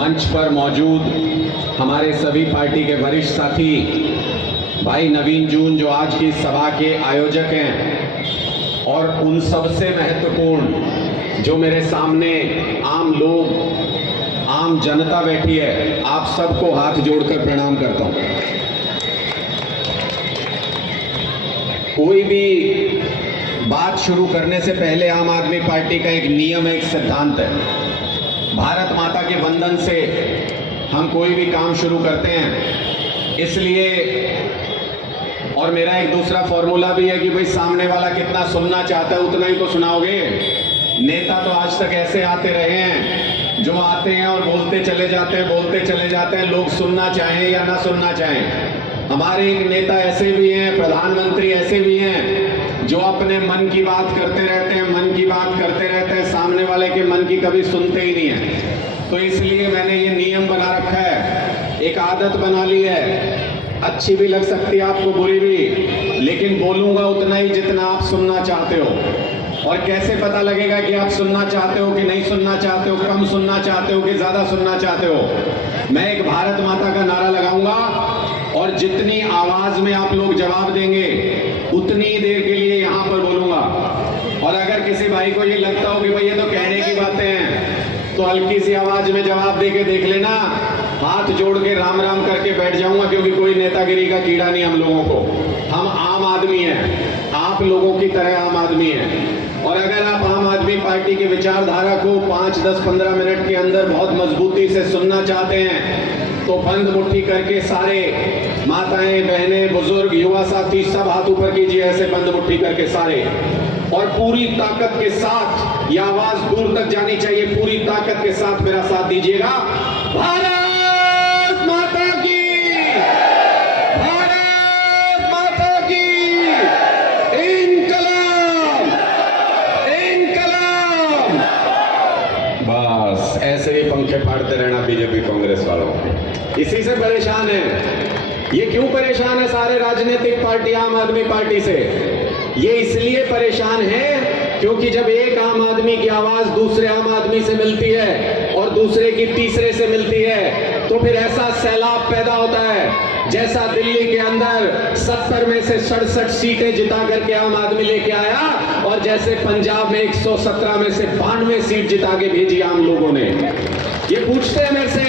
मंच पर मौजूद हमारे सभी पार्टी के वरिष्ठ साथी भाई नवीन जून जो आज की सभा के आयोजक हैं, और उन सबसे महत्वपूर्ण जो मेरे सामने आम लोग, आम जनता बैठी है, आप सबको हाथ जोड़कर प्रणाम करता हूं। कोई भी बात शुरू करने से पहले आम आदमी पार्टी का एक नियम है, एक सिद्धांत है। भारत माता के वंदन से हम कोई भी काम शुरू करते हैं, इसलिए और मेरा एक दूसरा फॉर्मूला भी है कि भाई सामने वाला कितना सुनना चाहता है उतना ही तो सुनाओगे। नेता तो आज तक ऐसे आते रहे हैं जो आते हैं और बोलते चले जाते हैं, बोलते चले जाते हैं, लोग सुनना चाहें या ना सुनना चाहें। हमारे एक नेता ऐसे भी हैं, प्रधानमंत्री ऐसे भी हैं जो अपने मन की बात करते रहते हैं, मन की बात करते रहते हैं, सामने वाले के मन की कभी सुनते ही नहीं है। तो इसलिए मैंने ये नियम बना रखा है, एक आदत बना ली है। अच्छी भी लग सकती है आपको, बुरी भी, लेकिन बोलूंगा उतना ही जितना आप सुनना चाहते हो। और कैसे पता लगेगा कि आप सुनना चाहते हो कि नहीं सुनना चाहते हो, कम सुनना चाहते हो कि ज्यादा सुनना चाहते हो? मैं एक भारत माता का नारा लगाऊंगा और जितनी आवाज में आप लोग जवाब देंगे उतनी देर के लिए यहां पर बोलूंगा। और अगर किसी भाई को ये लगता हो कि भाई ये तो कहने की बातें हैं, तो हल्की सी आवाज में जवाब देके देख लेना, हाथ जोड़ के राम राम करके बैठ जाऊंगा, क्योंकि कोई नेतागिरी का कीड़ा नहीं हम लोगों को। हम आम आदमी हैं, आप लोगों की तरह आम आदमी हैं। और अगर आप आम आदमी पार्टी की विचारधारा को 5, 10, 15 मिनट के अंदर बहुत मजबूती से सुनना चाहते हैं, तो बंद मुट्ठी करके सारे माताएं, बहनें, बुजुर्ग, युवा साथी सब हाथ ऊपर कीजिए, ऐसे बंद मुट्ठी करके सारे, और पूरी ताकत के साथ, यह आवाज दूर तक जानी चाहिए, पूरी ताकत के साथ मेरा साथ दीजिएगा। भारत माता की, भारत माता की, इनकलाब, इनकलाब। बस ऐसे ही पंखे फाड़ते रहना बीजेपी कांग्रेस वालों, इसी से परेशान है। ये क्यों परेशान है सारे राजनीतिक पार्टी आम आदमी पार्टी से? ये इसलिए परेशान है क्योंकि जब एक आम आदमी की आवाज दूसरे आम आदमी से मिलती है और दूसरे की तीसरे से मिलती है, तो फिर ऐसा सैलाब पैदा होता है जैसा दिल्ली के अंदर 70 में से 67 सीटें जिता करके आम आदमी लेके आया, और जैसे पंजाब में 117 में से 92 सीट जिता के भेजी आम लोगों ने। ये पूछते हैं मेरे से,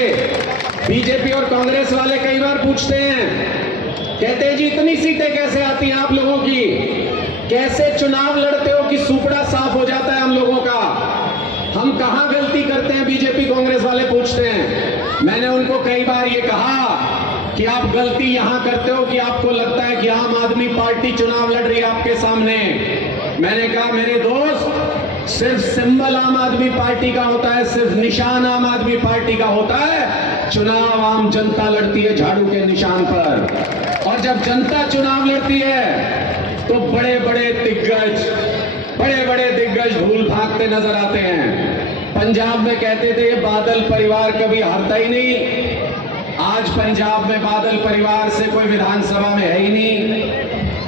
बीजेपी और कांग्रेस वाले कई बार पूछते हैं, कहते हैं जी इतनी सीटें कैसे आती हैं आप लोगों की, कैसे चुनाव लड़ते हो कि सुपड़ा साफ हो जाता है हम लोगों का, हम कहां गलती करते हैं? बीजेपी कांग्रेस वाले पूछते हैं। मैंने उनको कई बार ये कहा कि आप गलती यहां करते हो कि आपको लगता है कि आम आदमी पार्टी चुनाव लड़ रही है आपके सामने। मैंने कहा मेरे दोस्त, सिर्फ सिंबल आम आदमी पार्टी का होता है, सिर्फ निशान आम आदमी पार्टी का होता है। चुनाव आम जनता लड़ती है झाड़ू के निशान पर, और जब जनता चुनाव लड़ती है तो बड़े बड़े दिग्गज भूल भागते नजर आते हैं। पंजाब में कहते थे ये बादल परिवार कभी हारता ही नहीं, आज पंजाब में बादल परिवार से कोई विधानसभा में है ही नहीं।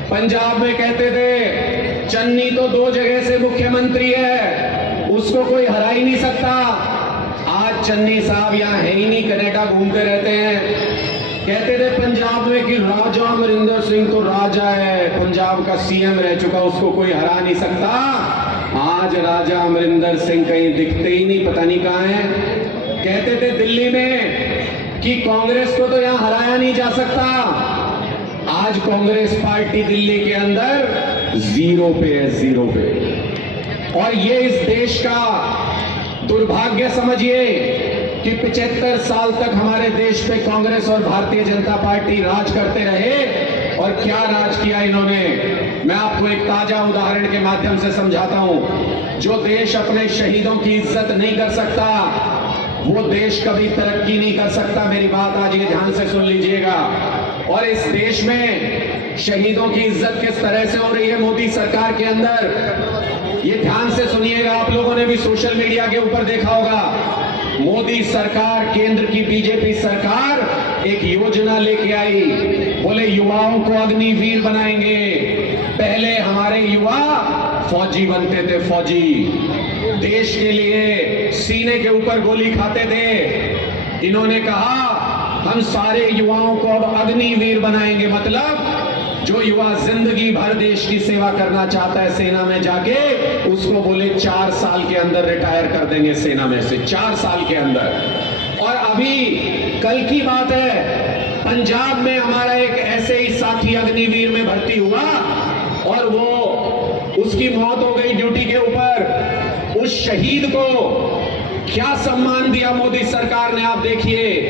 पंजाब में कहते थे चन्नी तो 2 जगह से मुख्यमंत्री है, उसको कोई हरा ही नहीं सकता। आज चन्नी साहब यहाँ है ही नहीं, कनाडा घूमते रहते हैं। कहते थे पंजाब में कि राजा अमरिंदर सिंह तो राजा है, पंजाब का सीएम रह चुका, उसको कोई हरा नहीं सकता। आज राजा अमरिंदर सिंह कहीं दिखते ही नहीं, पता नहीं कहां है। कहते थे दिल्ली में कि कांग्रेस को तो यहां हराया नहीं जा सकता, आज कांग्रेस पार्टी दिल्ली के अंदर 0 पे है, 0 पे। और ये इस देश का दुर्भाग्य समझिए कि 75 साल तक हमारे देश पे कांग्रेस और भारतीय जनता पार्टी राज करते रहे, और क्या राज किया इन्होंने। मैं आपको एक ताजा उदाहरण के माध्यम से समझाता हूं। जो देश अपने शहीदों की इज्जत नहीं कर सकता, वो देश कभी तरक्की नहीं कर सकता। मेरी बात आज ये ध्यान से सुन लीजिएगा। और इस देश में शहीदों की इज्जत किस तरह से हो रही है मोदी सरकार के अंदर, ये ध्यान से सुनिएगा। आप लोगों ने भी सोशल मीडिया के ऊपर देखा होगा, मोदी सरकार, केंद्र की बीजेपी सरकार एक योजना लेके आई, बोले युवाओं को अग्निवीर बनाएंगे। पहले हमारे युवा फौजी बनते थे, फौजी, देश के लिए सीने के ऊपर गोली खाते थे, इन्होंने कहा हम सारे युवाओं को अब अग्निवीर बनाएंगे, मतलब जो युवा जिंदगी भर देश की सेवा करना चाहता है सेना में जाके, उसको बोले 4 साल के अंदर रिटायर कर देंगे सेना में से, 4 साल के अंदर। और अभी कल की बात है, पंजाब में हमारा एक ऐसे ही साथी अग्निवीर में भर्ती हुआ और उसकी मौत हो गई ड्यूटी के ऊपर। उस शहीद को क्या सम्मान दिया मोदी सरकार ने, आप देखिए।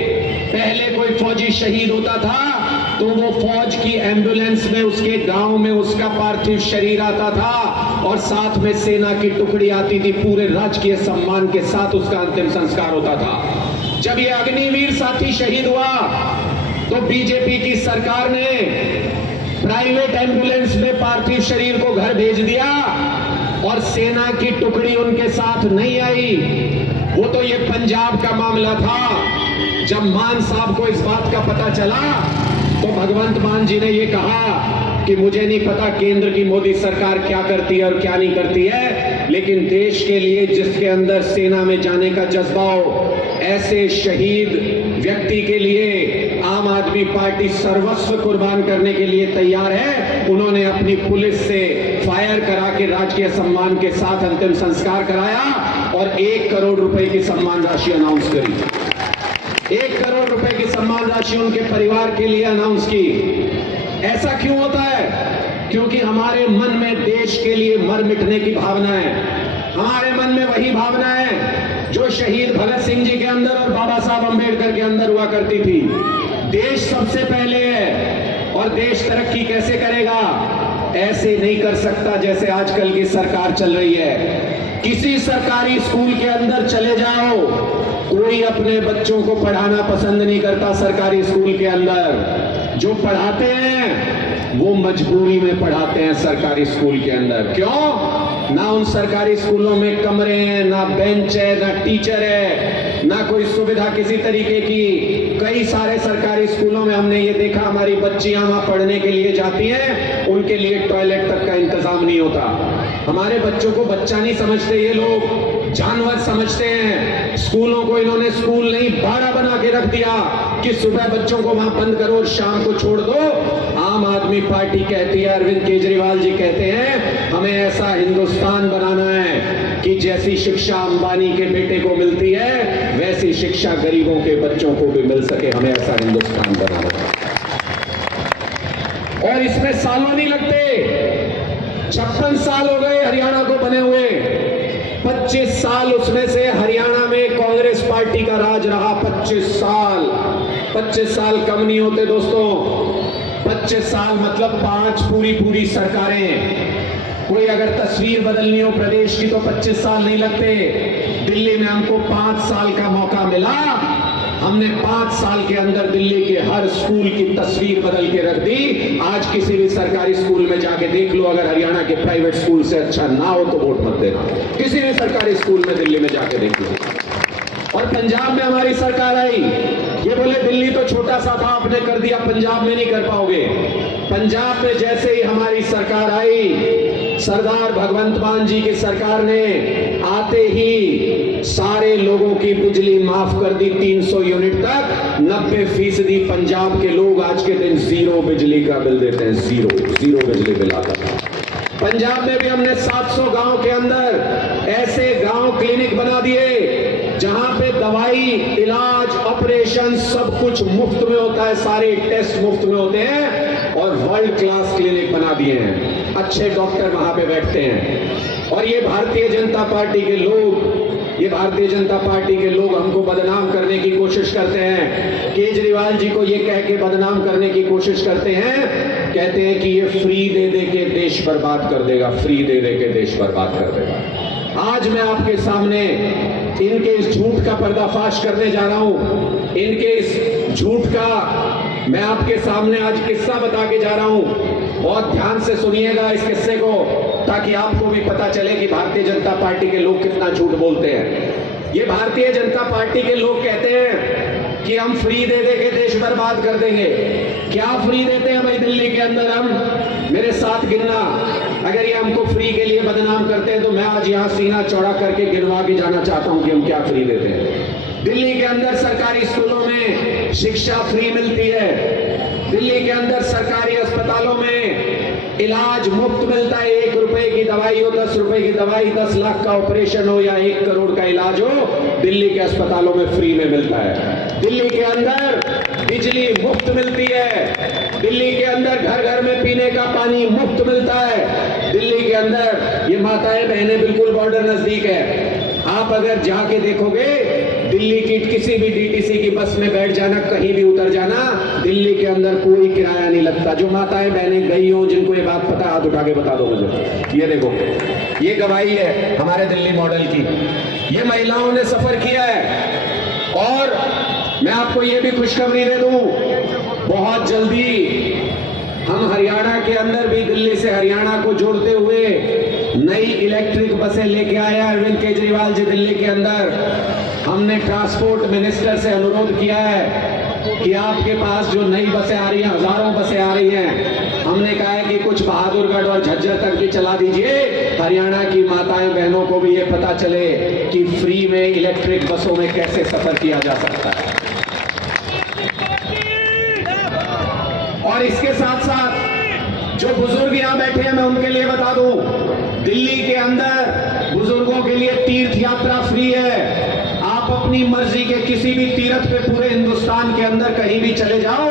पहले कोई फौजी शहीद होता था तो वो फौज की एम्बुलेंस में उसके गांव में उसका पार्थिव शरीर आता था और साथ में सेना की टुकड़ी आती थी, पूरे राजकीय सम्मान के साथ उसका अंतिम संस्कार होता था। जब ये अग्निवीर साथी शहीद हुआ तो बीजेपी की सरकार ने प्राइवेट एम्बुलेंस में पार्थिव शरीर को घर भेज दिया और सेना की टुकड़ी उनके साथ नहीं आई। वो तो ये पंजाब का मामला था। जब मान साहब को इस बात का पता चला तो भगवंत मान जी ने ये कहा कि मुझे नहीं पता केंद्र की मोदी सरकार क्या करती है और क्या नहीं करती है, लेकिन देश के लिए जिसके अंदर सेना में जाने का जज्बा हो, ऐसे शहीद व्यक्ति के लिए आम आदमी पार्टी सर्वस्व कुर्बान करने के लिए तैयार है। उन्होंने अपनी पुलिस से फायर करा के राजकीय सम्मान के साथ अंतिम संस्कार कराया और 1 करोड़ रुपए की सम्मान राशि अनाउंस करी। 1 करोड़ रुपए की सम्मान राशि उनके परिवार के लिए अनाउंस की। ऐसा क्यों होता है? क्योंकि हमारे मन में देश के लिए मर मिटने की भावना है। हमारे मन में वही भावना है जो शहीद भगत सिंह जी के अंदर और बाबा साहब अंबेडकर के अंदर हुआ करती थी। देश सबसे पहले है और देश तरक्की कैसे करेगा? ऐसे नहीं कर सकता जैसे आजकल की सरकार चल रही है। किसी सरकारी स्कूल के अंदर चले जाओ, कोई अपने बच्चों को पढ़ाना पसंद नहीं करता। सरकारी स्कूल के अंदर जो पढ़ाते हैं वो मजबूरी में पढ़ाते हैं सरकारी स्कूल के अंदर। क्यों? ना उन सरकारी स्कूलों में कमरे हैं, ना बेंच है, ना टीचर है, ना कोई सुविधा किसी तरीके की। कई सारे सरकारी स्कूलों में हमने ये देखा, हमारी बच्चियां वहां पढ़ने के लिए जाती हैं, उनके लिए टॉयलेट तक का इंतजाम नहीं होता। हमारे बच्चों को बच्चा नहीं समझते ये लोग, जानवर समझते हैं। स्कूलों को इन्होंने स्कूल नहीं बाड़ा बना के रख दिया कि सुबह बच्चों को वहां बंद करो और शाम को छोड़ दो। आम आदमी पार्टी कहती है, अरविंद केजरीवाल जी कहते हैं, हमें ऐसा हिंदुस्तान बनाना है कि जैसी शिक्षा अंबानी के बेटे को मिलती है वैसी शिक्षा गरीबों के बच्चों को भी मिल सके। हमें ऐसा हिंदुस्तान बनाना है और इसमें सालों नहीं लगते। 56 साल हो गए हरियाणा को बने हुए। 25 साल उसमें से हरियाणा में कांग्रेस पार्टी का राज रहा। 25 साल कम नहीं होते दोस्तों। 25 साल मतलब 5 पूरी सरकारें। कोई अगर तस्वीर बदलनी हो प्रदेश की तो 25 साल नहीं लगते। दिल्ली में हमको 5 साल का मौका मिला। हमने 5 साल के अंदर दिल्ली के हर स्कूल की तस्वीर बदल के रख दी। आज किसी भी सरकारी स्कूल में जाके देख लो, अगर हरियाणा के प्राइवेट स्कूल से अच्छा ना हो तो वोट मत देना। किसी भी सरकारी स्कूल में दिल्ली में जाके देख लो। और पंजाब में हमारी सरकार आई, ये बोले दिल्ली तो छोटा सा था, आपने कर दिया, पंजाब में नहीं कर पाओगे। पंजाब में जैसे ही हमारी सरकार आई, सरदार भगवंत मान जी की सरकार ने आते ही सारे लोगों की बिजली माफ कर दी 300 यूनिट तक। 90% पंजाब के लोग आज के दिन 0 बिजली का बिल देते हैं। 0 बिजली बिल आता था। पंजाब में भी हमने 700 गांव के अंदर ऐसे गांव क्लिनिक बना दिए जहां पे दवाई, इलाज, ऑपरेशन सब कुछ मुफ्त में होता है, सारे टेस्ट मुफ्त में होते हैं और वर्ल्ड क्लास क्लिनिक बना दिए हैं। अच्छे डॉक्टर वहां पे बैठते हैं। और ये भारतीय जनता पार्टी के लोग हमको बदनाम करने की कोशिश करते हैं। केजरीवाल जी को ये कह के बदनाम करने की कोशिश करते हैं, कहते हैं कि ये फ्री दे दे के देश बर्बाद कर देगा, फ्री दे दे के देश बर्बाद कर देगा। आज मैं आपके सामने इनके इस झूठ का पर्दाफाश करने जा रहा हूं। इनके इस झूठ का मैं आपके सामने आज किस्सा बता के जा रहा हूं। बहुत ध्यान से सुनिएगा इस किस्से को, ताकि आपको भी पता चले कि भारतीय जनता पार्टी के लोग कितना झूठ बोलते हैं। ये भारतीय जनता पार्टी के लोग कहते हैं कि हम फ्री दे दे के देश बर्बाद कर देंगे। क्या फ्री देते हैं भाई दिल्ली के अंदर? हम मेरे साथ गिनना, अगर ये हमको फ्री के लिए बदनाम करते हैं तो मैं आज यहां सीना चौड़ा करके गिनवा के जाना चाहता हूं कि हम क्या फ्री देते हैं। दिल्ली के अंदर सरकारी स्कूलों में शिक्षा फ्री मिलती है। दिल्ली के अंदर सरकारी अस्पतालों में इलाज मुफ्त मिलता है। 1 रुपए की दवाई हो, 10 रुपए की दवाई, 10 लाख का ऑपरेशन हो या 1 करोड़ का इलाज हो, दिल्ली के अस्पतालों में फ्री में मिलता है। दिल्ली के अंदर बिजली मुफ्त मिलती है। दिल्ली के अंदर घर घर में पीने का पानी मुफ्त मिलता है। दिल्ली के अंदर ये माताएं बहनें, बिल्कुल बॉर्डर नजदीक है। आप अगर जाके देखोगे, दिल्ली की किसी भी डीटीसी की बस में बैठ जाना, कहीं भी उतर जाना, दिल्ली के अंदर कोई किराया नहीं लगता। जो माताएं बहनें गई हो, जिनको ये बात पता, हाथ उठा के बता दो मुझे। ये देखो, ये गवाही है हमारे दिल्ली मॉडल की। ये महिलाओं ने सफर किया है। और मैं आपको ये भी खुशखबरी दे दूं, बहुत जल्दी हम हरियाणा के अंदर भी दिल्ली से हरियाणा को जोड़ते हुए नई इलेक्ट्रिक बसें लेके आए हैं। अरविंद केजरीवाल जी दिल्ली के अंदर, हमने ट्रांसपोर्ट मिनिस्टर से अनुरोध किया है कि आपके पास जो नई बसें आ रही हैं, हजारों बसें आ रही हैं, हमने कहा है कि कुछ बहादुरगढ़ और झज्जर तक भी चला दीजिए। हरियाणा की माताएं बहनों को भी ये पता चले कि फ्री में इलेक्ट्रिक बसों में कैसे सफर किया जा सकता है। और इसके साथ साथ जो बुजुर्ग यहां बैठे हैं, मैं उनके लिए बता दूं, दिल्ली के अंदर बुजुर्गों के लिए तीर्थ यात्रा फ्री है। आप अपनी मर्जी के किसी भी तीर्थ पे पूरे हिंदुस्तान के अंदर कहीं भी चले जाओ,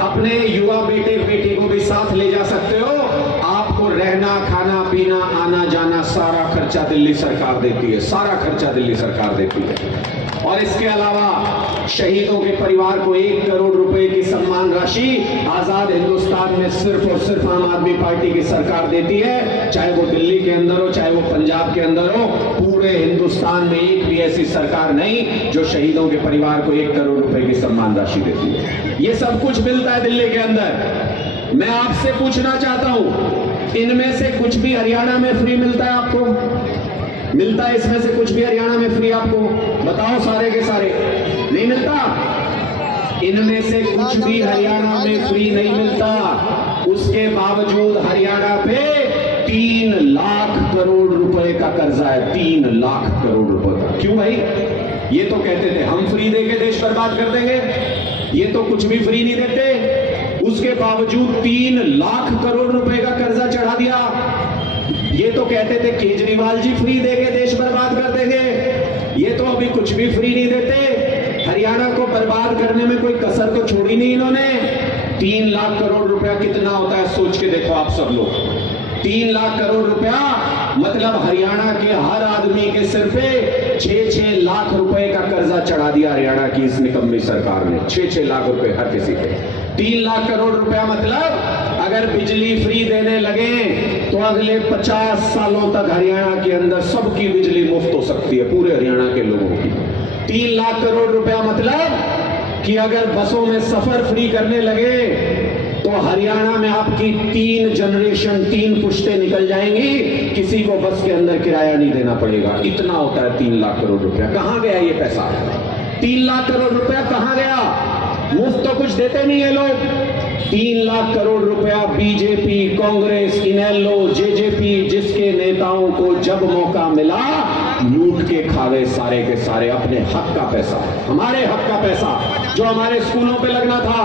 अपने युवा बेटे बेटी को भी साथ ले जा सकते हो। आपको रहना, खाना, पीना, आना जाना, सारा खर्चा दिल्ली सरकार देती है। सारा खर्चा दिल्ली सरकार देती है। और इसके अलावा शहीदों के परिवार को 1 करोड़ रुपए की सम्मान राशि आजाद हिंदुस्तान में सिर्फ और सिर्फ आम आदमी पार्टी की सरकार देती है। चाहे वो दिल्ली के अंदर हो, चाहे वो पंजाब के अंदर हो, पूरे हिंदुस्तान में एक भी ऐसी सरकार नहीं जो शहीदों के परिवार को 1 करोड़ रुपए की सम्मान राशि देती है। ये सब कुछ मिलता है दिल्ली के अंदर। मैं आपसे पूछना चाहता हूं, इनमें से कुछ भी हरियाणा में फ्री मिलता है आपको? मिलता है इसमें से कुछ भी हरियाणा में फ्री आपको? बताओ, सारे के सारे नहीं मिलता। इनमें से कुछ भी हरियाणा में फ्री नहीं मिलता। उसके बावजूद हरियाणा पे 3 लाख करोड़ रुपए का कर्जा है। 3 लाख करोड़ रुपए का। क्यों भाई? ये तो कहते थे हम फ्री देके देश बर्बाद कर देंगे, ये तो कुछ भी फ्री नहीं देते। उसके बावजूद 3 लाख करोड़ रुपए का कर्जा चढ़ा दिया। ये तो कहते थे केजरीवाल जी फ्री देके देश बर्बाद कर देंगे, ये तो अभी कुछ भी फ्री नहीं देते। हरियाणा को बर्बाद करने में कोई कसर तो छोड़ी नहीं इन्होंने। 3 लाख करोड़ रुपया कितना होता है, सोच के देखो आप सब लोग। 3 लाख करोड़ रुपया मतलब हरियाणा के हर आदमी के सिर पे 6-6 लाख रुपए का कर्जा चढ़ा दिया हरियाणा की इस निकम्मी सरकार ने। 6-6 लाख रुपए हर किसी पे। 3 लाख करोड़ रुपया मतलब अगर बिजली फ्री देने लगे तो अगले 50 सालों तक हरियाणा के अंदर सबकी बिजली मुफ्त हो सकती है, पूरे हरियाणा के लोगों की। 3 लाख करोड़ रुपया मतलब कि अगर बसों में सफर फ्री करने लगे तो हरियाणा में आपकी 3 जनरेशन, 3 पुश्तें निकल जाएंगी, किसी को बस के अंदर किराया नहीं देना पड़ेगा। इतना होता है 3 लाख करोड़ रुपया। कहां गया ये पैसा? 3 लाख करोड़ रुपया कहां गया? मुफ्त तो कुछ देते नहीं है लोग। 3 लाख करोड़ रुपया बीजेपी, कांग्रेस, इनेलो, जेजेपी, जिसके नेताओं को जब मौका मिला लूट के खा गए सारे के सारे। अपने हक का पैसा, हमारे हक का पैसा जो हमारे स्कूलों पे लगना था,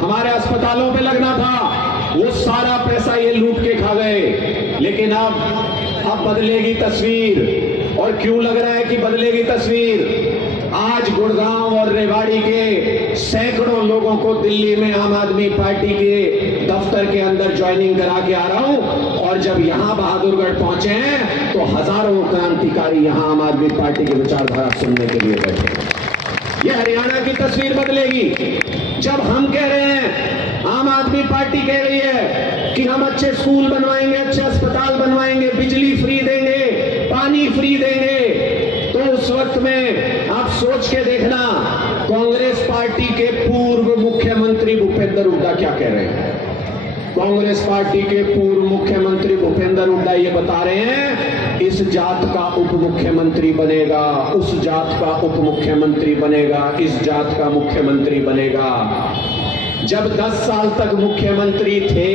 हमारे अस्पतालों पे लगना था, वो सारा पैसा ये लूट के खा गए। लेकिन अब बदलेगी तस्वीर। और क्यों लग रहा है कि बदलेगी तस्वीर? आज गुड़गांव और रेवाड़ी के सैकड़ों लोगों को दिल्ली में आम आदमी पार्टी के दफ्तर के अंदर ज्वाइनिंग करा के आ रहा हूं। और जब यहां बहादुरगढ़ पहुंचे हैं तो हजारों क्रांतिकारी यहां आम आदमी पार्टी की विचारधारा सुनने के लिए बैठे। यह हरियाणा की तस्वीर बदलेगी। जब हम कह रहे हैं, आम आदमी पार्टी कह रही है कि हम अच्छे स्कूल बनवाएंगे, अच्छे अस्पताल बनवाएंगे, बिजली फ्री देंगे, पानी फ्री देंगे, तो उस वक्त में आप सोच के देखना कांग्रेस पार्टी के पूर्व मुख्यमंत्री भूपेंद्र हुड्डा क्या कह रहे हैं। कांग्रेस पार्टी के पूर्व मुख्यमंत्री भूपेंद्र हुड्डा ये बता रहे हैं, इस जात का उप मुख्यमंत्री बनेगा, उस जात का उप मुख्यमंत्री बनेगा, इस जात का मुख्यमंत्री बनेगा। जब 10 साल तक मुख्यमंत्री थे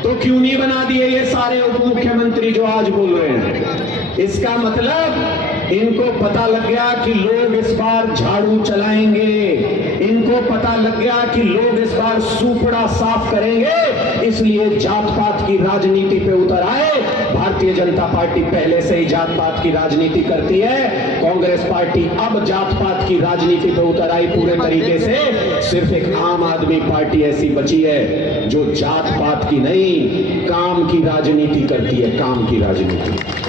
तो क्यों नहीं बना दिए ये सारे उप मुख्यमंत्री जो आज बोल रहे हैं? इसका मतलब इनको पता लग गया कि लोग इस बार झाड़ू चलाएंगे, इनको पता लग गया कि लोग इस बार सूपड़ा साफ करेंगे, इसलिए जात पात की राजनीति पे उतर आए। भारतीय जनता पार्टी पहले से ही जात पात की राजनीति करती है, कांग्रेस पार्टी अब जात पात की राजनीति पे उतर आई पूरे तरीके से। सिर्फ एक आम आदमी पार्टी ऐसी बची है जो जात पात की नहीं, काम की राजनीति करती है, काम की राजनीति।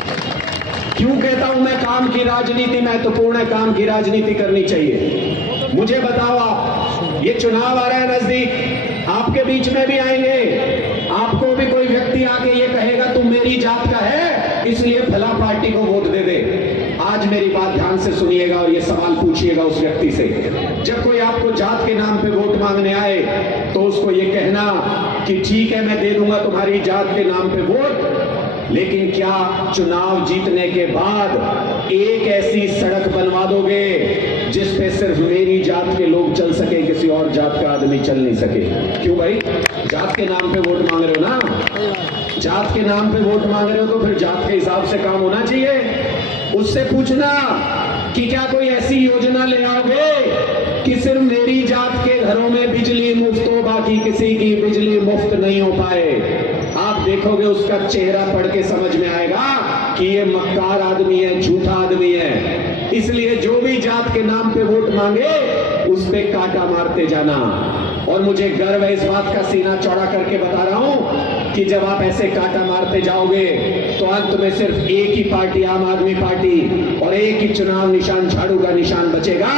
क्यों कहता हूं मैं काम की राजनीति महत्वपूर्ण है, काम की राजनीति करनी चाहिए? मुझे बताओ आप, ये चुनाव आ रहा है नजदीक, आपके बीच में भी आएंगे, आपको भी कोई व्यक्ति आके ये कहेगा तुम मेरी जात का है इसलिए फला पार्टी को वोट दे दे। आज मेरी बात ध्यान से सुनिएगा और ये सवाल पूछिएगा उस व्यक्ति से, जब कोई आपको जात के नाम पे वोट मांगने आए तो उसको ये कहना कि ठीक है मैं दे दूंगा तुम्हारी जात के नाम पे वोट, लेकिन क्या चुनाव जीतने के बाद एक ऐसी सड़क बनवा दोगे जिस पे सिर्फ मेरी जात के लोग चल सके, किसी और जात का आदमी चल नहीं सके? क्यों भाई? जात के नाम पे वोट मांग रहे हो ना, जात के नाम पे वोट मांग रहे हो तो फिर जात के हिसाब से काम होना चाहिए। उससे पूछना कि क्या कोई ऐसी योजना ले आओगे कि सिर्फ मेरी जात के घरों में बिजली मुफ्त हो, बाकी किसी की बिजली मुफ्त नहीं हो पाए? आप देखोगे उसका चेहरा पढ़ के समझ में आएगा कि ये मक्कार आदमी है, झूठा आदमी है। इसलिए जो भी जात के नाम पे वोट मांगे उस पे कांटा मारते जाना। और मुझे गर्व है इस बात का, सीना चौड़ा करके बता रहा हूं कि जब आप ऐसे कांटा मारते जाओगे तो अंत में सिर्फ एक ही पार्टी, आम आदमी पार्टी, और एक ही चुनाव निशान, झाड़ू का निशान बचेगा।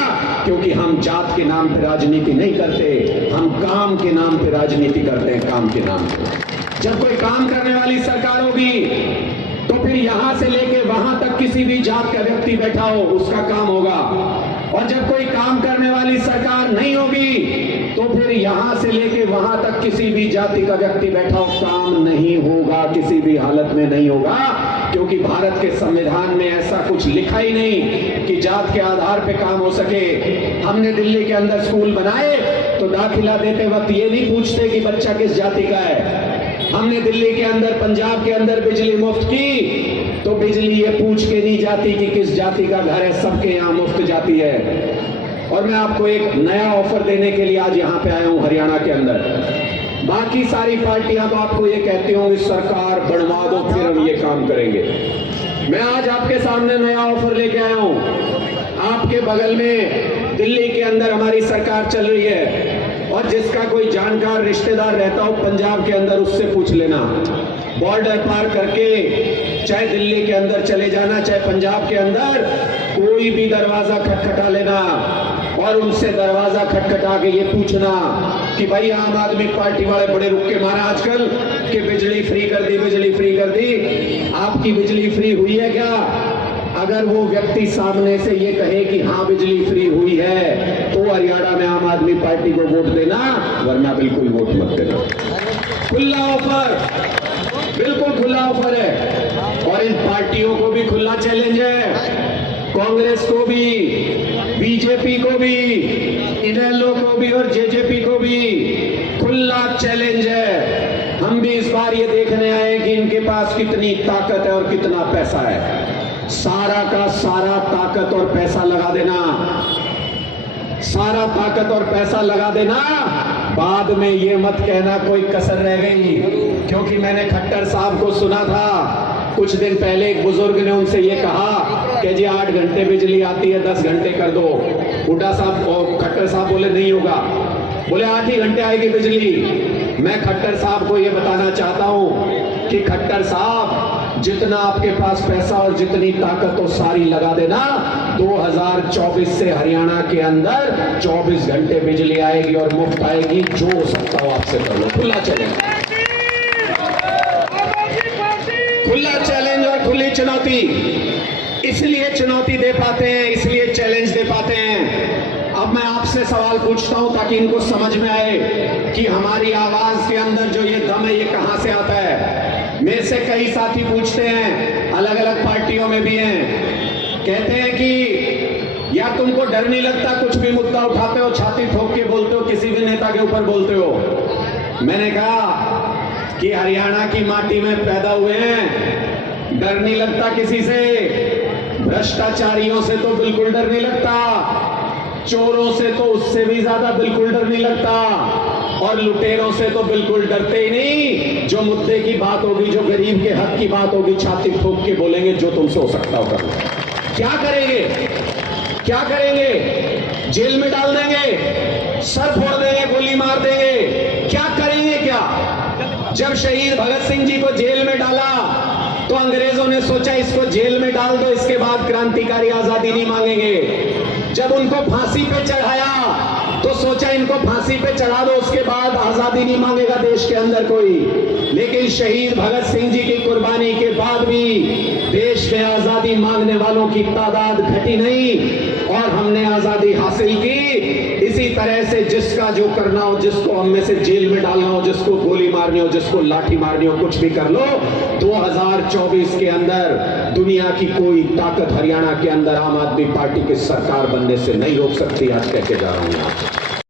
क्योंकि हम जात के नाम पे राजनीति नहीं करते, हम काम के नाम पे राजनीति करते हैं, काम के नाम पे। जब कोई काम करने वाली सरकार होगी तो फिर यहां से लेके वहां तक किसी भी जात का व्यक्ति बैठा हो उसका काम होगा, और जब कोई काम करने वाली सरकार नहीं होगी तो फिर यहां से लेके वहां तक किसी भी जाति का व्यक्ति बैठा हो, काम नहीं होगा, किसी भी हालत में नहीं होगा। क्योंकि भारत के संविधान में ऐसा कुछ लिखा ही नहीं कि जात के आधार पे काम हो सके। हमने दिल्ली के अंदर स्कूल बनाए तो दाखिला देते वक्त ये नहीं पूछते कि बच्चा किस जाति का है। हमने दिल्ली के अंदर, पंजाब के अंदर बिजली मुफ्त की तो बिजली ये पूछ के नहीं जाती कि किस जाति का घर है, सबके यहाँ मुफ्त जाती है। और मैं आपको एक नया ऑफर देने के लिए आज यहाँ पे आया हूँ हरियाणा के अंदर। बाकी सारी पार्टियां तो आपको ये कहती होंगी सरकार बनवा दो फिर हम ये काम करेंगे। मैं आज आपके सामने नया ऑफर लेके आया हूँ। आपके बगल में दिल्ली के अंदर हमारी सरकार चल रही है, और जिसका कोई जानकार रिश्तेदार रहता हो पंजाब के अंदर उससे पूछ लेना, बॉर्डर पार करके चाहे दिल्ली के अंदर चले जाना चाहे पंजाब के अंदर, कोई भी दरवाजा खटखटा लेना और उनसे दरवाजा खटखटा के ये पूछना कि भाई आम आदमी पार्टी वाले बड़े रुक के मारा आजकल कि बिजली फ्री कर दी, बिजली फ्री कर दी, आपकी बिजली फ्री हुई है क्या? अगर वो व्यक्ति सामने से ये कहे कि हाँ बिजली फ्री हुई है तो हरियाणा में आम आदमी पार्टी को वोट देना, वरना बिल्कुल वोट मत देना। खुला ऑफर, बिल्कुल खुला ऑफर है। और इन पार्टियों को भी खुला चैलेंज है, कांग्रेस को भी, बीजेपी को भी, इनेलो को भी और जेजेपी को भी खुला चैलेंज है। हम भी इस बार ये देखने आए कि इनके पास कितनी ताकत है और कितना पैसा है। सारा का सारा ताकत और पैसा लगा देना, सारा ताकत और पैसा लगा देना। बाद में ये मत कहना कोई कसर रह गई, क्योंकि मैंने खट्टर साहब को सुना था कुछ दिन पहले, एक बुजुर्ग ने उनसे ये कहा कि जी 8 घंटे बिजली आती है 10 घंटे कर दो। हुड्डा साहब, खट्टर साहब बोले नहीं होगा, बोले 8 ही घंटे आएगी बिजली। मैं खट्टर साहब को ये बताना चाहता हूं कि खट्टर साहब जितना आपके पास पैसा और जितनी ताकत हो सारी लगा देना, 2024 से हरियाणा के अंदर 24 घंटे बिजली आएगी और मुफ्त आएगी। जो हो सकता हो आपसे कर लो, खुला चैलेंज, खुला चैलेंज और खुली चुनौती। इसलिए चुनौती दे पाते हैं, इसलिए चैलेंज दे पाते हैं। अब मैं आपसे सवाल पूछता हूं ताकि इनको समझ में आए कि हमारी आवाज के अंदर जो ये दम है ये कहां से आता है। मेरे से कई साथी पूछते हैं, अलग अलग पार्टियों में भी हैं, कहते हैं कि यार तुमको डर नहीं लगता, कुछ भी मुद्दा उठाते हो छाती ठोक के बोलते हो, किसी भी नेता के ऊपर बोलते हो। मैंने कहा कि हरियाणा की माटी में पैदा हुए हैं, डर नहीं लगता किसी से। भ्रष्टाचारियों से तो बिल्कुल डर नहीं लगता, चोरों से तो उससे भी ज्यादा बिल्कुल डर नहीं लगता, और लुटेरों से तो बिल्कुल डरते ही नहीं। जो मुद्दे की बात होगी, जो गरीब के हक की बात होगी, छाती ठोक के बोलेंगे जो तुमसे हो सकता हो कर लो। क्या करेंगे, क्या करेंगे? जेल में डाल देंगे, सर फोड़ देंगे, गोली मार देंगे, क्या करेंगे? क्या जब शहीद भगत सिंह जी को जेल में डाला तो अंग्रेजों ने सोचा इसको जेल में डाल दो, इसके बाद क्रांतिकारी आजादी नहीं मांगेंगे। जब उनको फांसी पे चढ़ाया तो सोचा इनको फांसी पे चढ़ा दो, उसके बाद आजादी नहीं मांगेगा देश के अंदर कोई। लेकिन शहीद भगत सिंह जी की कुर्बानी के बाद भी देश में आजादी मांगने वालों की तादाद घटी नहीं और हमने आजादी हासिल की। इसी तरह से जिसका जो करना हो, जिसको हम में से जेल में डालना हो, जिसको गोली मारनी हो, जिसको लाठी मारनी हो, कुछ भी कर लो। 2024 के अंदर दुनिया की कोई ताकत हरियाणा के अंदर आम आदमी पार्टी की सरकार बनने से नहीं रोक सकती। आज कह के जा रहा हूं।